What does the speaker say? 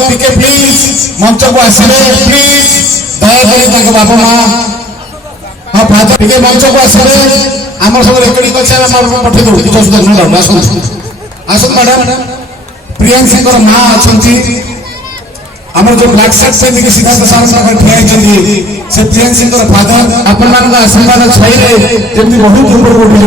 टिके प्लीज मंच को आसबे प्लीज दया बापा माँ हाँ फादर टिके मंच को आसबे आम सब रेकर्डिंग अच्छे पठे दो किसी असुविधा नहीं आसन मैडम प्रियांशी माँ अच्छा आमर जो ब्लैक शर्ट पहन के सिद्धार्थ साहब ठिया से प्रियांशी फादर आपण मान आशीर्वाद छाई जमी बहुत ऊपर उठी